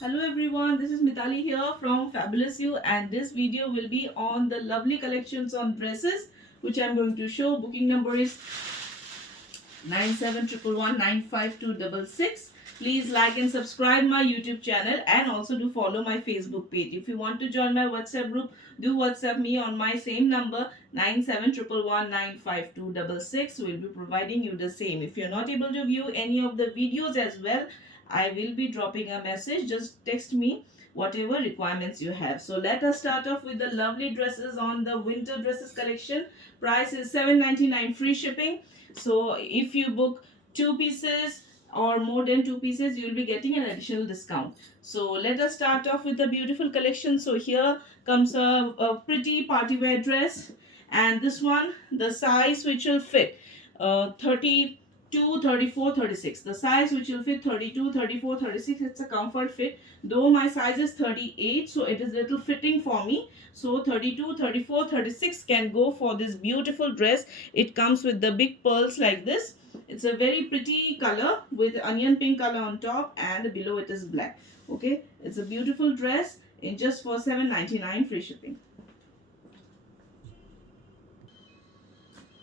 Hello everyone, this is Mitali here from Fabulous You, and this video will be on the lovely collections on dresses which I am going to show. Booking number is 9711152266. Please like and subscribe my YouTube channel and also do follow my Facebook page. If you want to join my WhatsApp group, do WhatsApp me on my same number 9711152266. We will be providing you the same. If you're not able to view any of the videos as well, I will be dropping a message. Just text me whatever requirements you have. So let us start off with the lovely dresses on the winter dresses collection. Price is $7.99 free shipping. So if you book 2 pieces or more than 2 pieces, you will be getting an additional discount. So let us start off with the beautiful collection. So here comes a pretty party wear dress, and this one, the size which will fit 32, 34, 36. The size which will fit 32, 34, 36. It's a comfort fit. Though my size is 38, so it is little fitting for me. So 32, 34, 36 can go for this beautiful dress. It comes with the big pearls like this. It's a very pretty color with onion pink color on top, and below it is black. Okay, it's a beautiful dress in just for $7.99 free shipping.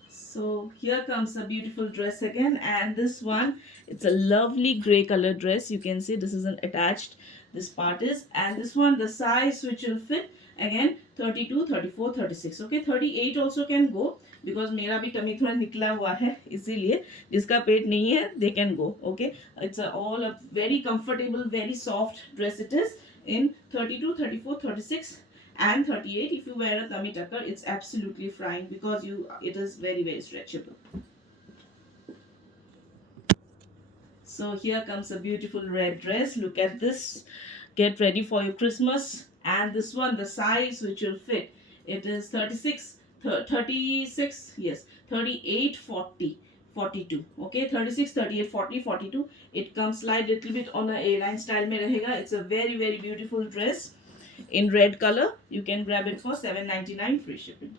So here comes a beautiful dress again, and this one, it's a lovely gray color dress. You can see this is an attached, this part is, and this one, the size which will fit again 32, 34, 36. Okay, 38 also can go because मेरा भी tummy थोड़ा निकला हुआ है, इसीलिए जिसका पेट नहीं है they can go. Okay, it's all a very comfortable, very soft dress. It is in 32, 34, 36 and 38. If you wear a tummy tucker, it's absolutely fine because it is very stretchable. So here comes a beautiful red dress. Look at this. Get ready for your Christmas. And this one, the size which will fit, it is 36, 36, yes, 38, 40, 42. Okay, 36, 38, 40, 42. It comes slide little bit on a A-line style mein rahega. It's a very beautiful dress in red color. You can grab it for $7.99 free shipping.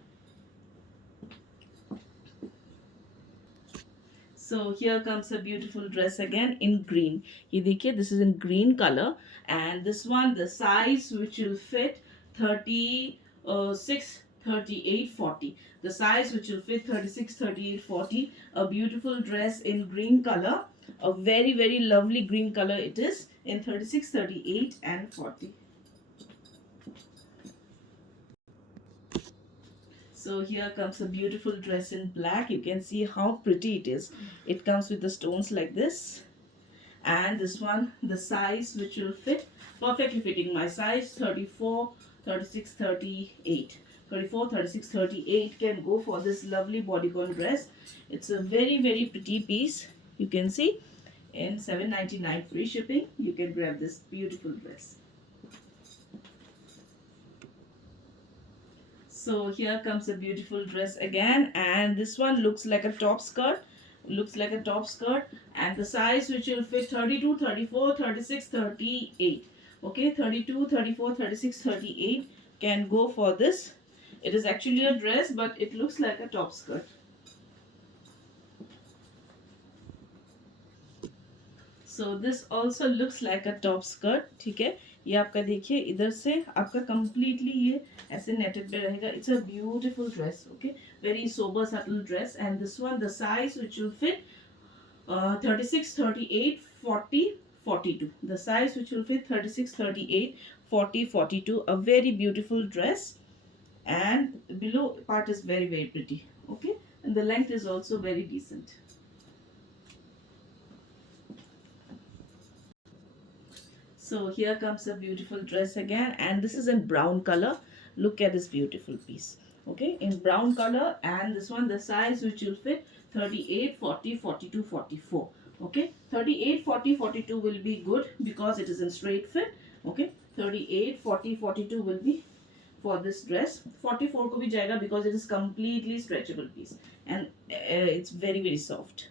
So here comes a beautiful dress again in green. ये देखिए, this is in green color, and this one, the size which will fit 36, 38, 40. The size which will fit 36, 38, 40. A beautiful dress in green color. A very lovely green color it is in 36, 38 and 40. So here comes a beautiful dress in black. You can see how pretty it is. It comes with the stones like this. And this one, the size which will fit, perfectly fitting my size, 34, 36, 38. 34, 36, 38 can go for this lovely bodycon dress. It's a very pretty piece. You can see in $7.99 free shipping, you can grab this beautiful dress. So here comes a beautiful dress again, and this one looks like a top skirt. And the size which will fit 32, 34, 36, 38. Okay, 32, 34, 36, 38 can go for this. It is actually a dress, but it looks like a top skirt. So this also looks like a top skirt. ठीक है, ये आपका देखिए इधर से आपका completely ये ऐसे netted पे रहेगा. It's a beautiful dress. Okay, very sober, subtle dress. And this one, the size which will fit 36, 38, 40, 42. The size which will fit 36, 38, 40, 42. A very beautiful dress, and below part is very pretty. Okay, and the length is also very decent. So here comes a beautiful dress again, and this is in brown color. Look at this beautiful piece. Okay, in brown color, and this one, the size which will fit 38, 40, 42, 44. Okay, 38, 40, 42 will be good because it is in straight fit. Okay, 38, 40, 42 will be for this dress. 44 ko bhi jayega because it is completely stretchable piece, and it's very soft.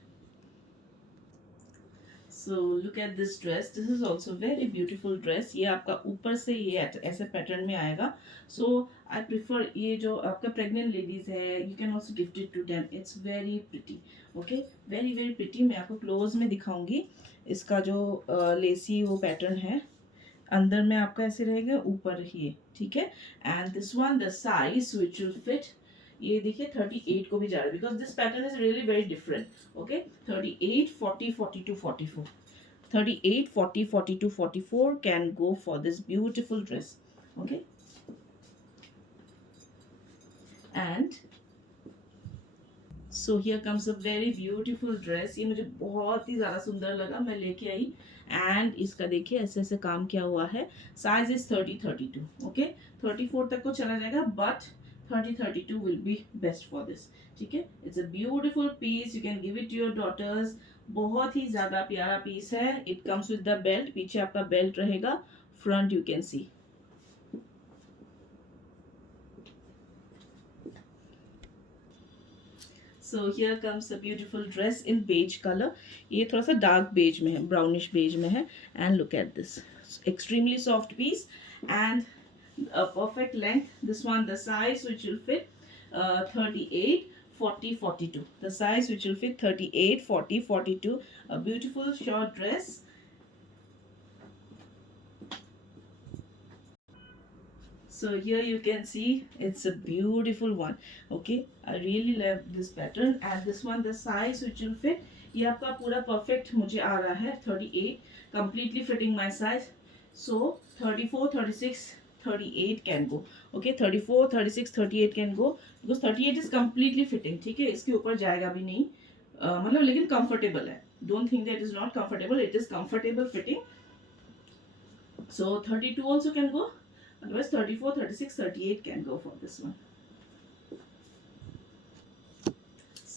So look at this dress. This is also very beautiful dress. ये आपका ऊपर से ये ऐसे pattern में आएगा. So I prefer ये जो आपका pregnant ladies है, you can also gift it to them. It's very pretty. Okay, very pretty. मैं आपको close में दिखाऊंगी. इसका जो लेसी वो पैटर्न है, अंदर में आपका ऐसे रहेगा, ऊपर ये, ठीक है। And this one the size which will fit, ये देखिए 38 को भी जा रहा है, because this pattern is really very different. Okay, 38, 40, 42, 44, 38, 40, 42, 44 can go for this beautiful dress. Okay, and so here comes a very beautiful dress. ये मुझे बहुत ही ज़्यादा सुंदर लगा, मैं लेके आई। एंड इसका देखिए ऐसे ऐसे काम किया हुआ है। Size is 30, 32। ओके, 34 तक को चला जाएगा, but 30, 32 will be best for this. ठीक है, it's a beautiful piece, you can give it to your daughters. बहुत ही ज़्यादा प्यारा पीस है। It comes with the belt, पीछे आपका बेल्ट रहेगा, front you can see. So here comes a beautiful dress in beige colour. ये थोड़ा सा डार्क बेज में है, ब्राउनिश बेज में है। And look at this, extremely soft piece and a perfect length. This one, the size which will fit 38, 40, 42. The size which will fit 38, 40, 42. A beautiful short dress. So here you can see it's a beautiful one. Okay, I really love this pattern. And this one, the size which will fit, ये आपका पूरा perfect मुझे आ रहा है 38, completely fitting my size. So 34, 36, 38 can go. Okay, 34, 36, 38 can go because 38 is completely fitting. ठीक है, इसके ऊपर जाएगा भी नहीं, मतलब लेकिन comfortable है. Don't think that it is not comfortable. It is comfortable fitting. So 32 also can go. Otherwise 34, 36, 38 can go for this one.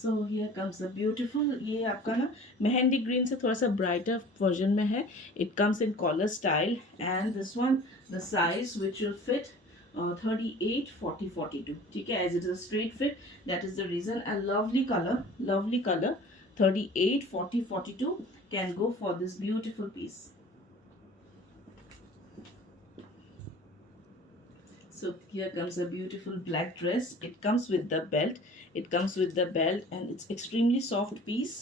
So here comes the beautiful, ये आपका ना मेहंदी ग्रीन से थोड़ा सा ब्राइटर वर्जन में है. It comes in collar style and this one the size which will fit 38, 40, 42. ठीक है, as it is a straight fit, that is the reason. A lovely color 38, 40, 42 can go for this beautiful piece. So here comes a beautiful black dress. It comes with the belt. And it's extremely soft piece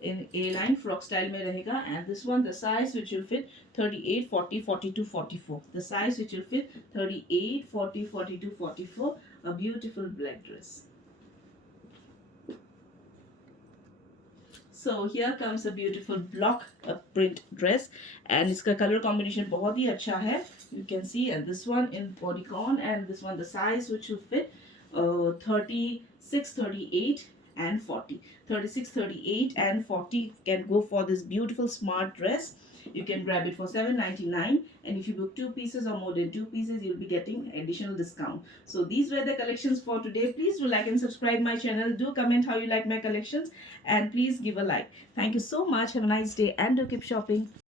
in A-line frock style में रहेगा. And this one, the size which will fit 38, 40, 42, 44. The size which will fit 38, 40, 42, 44. A beautiful black dress. So here comes a beautiful block print dress and इसका color combination बहुत ही अच्छा है. You can see, and this one in bodycon and this one the size which will fit 36, 38 and 40. 36, 38 and 40 can go for this beautiful smart dress. You can grab it for $7.99 and if you book 2 pieces or more than 2 pieces, you'll be getting additional discount. So these were the collections for today. Please do like and subscribe my channel. Do comment how you like my collections and please give a like. Thank you so much. Have a nice day and do keep shopping.